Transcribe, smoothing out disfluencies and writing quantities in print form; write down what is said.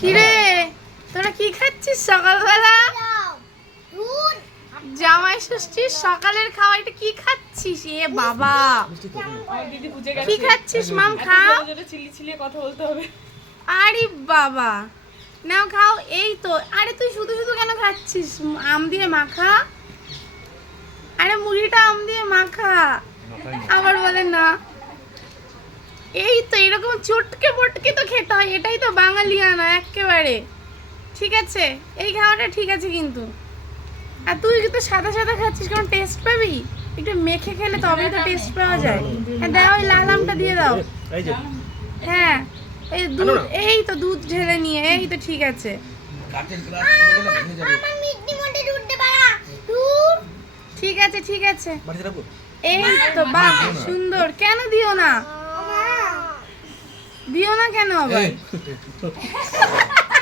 কিরে তোরা কি খাচ্ছিস সকালবেলা? জামাই ষষ্ঠীর সকালের খাওয়া এটা কি খাচ্ছিস? এ বাবা কি খাচ্ছিস মাম? খাও। কথা বলতে হবে। আরে বাবা নাও খাও। এই তো। আরে তুই শুধু শুধু কেন খাচ্ছিস? আম দিয়ে মাখা। আরে মুড়িটা আম দিয়ে মাখা। আবার বলে না। এই তো এরকম চটকে পটকে তো খেতে হয়, এটাই তো বাঙালিয়ানা একেবারে। ঠিক আছে এই খাওয়াটা ঠিক আছে, কিন্তু আর তুই তো সাদা সাদা খাচ্ছিস, কোনো টেস্ট পাবি? একটু মেখে খেলে তবেই তো টেস্ট পাওয়া যায়। হ্যাঁ দাও, ওই লাল আমটা দিয়ে দাও। হ্যাঁ এই দুধ, এই তো দুধ ঢেলে নিয়ে, এই তো ঠিক আছে। ঠিক আছে ঠিক আছে, এই তো বাহ সুন্দর। কেন দিও না? দিও না কেন আবার?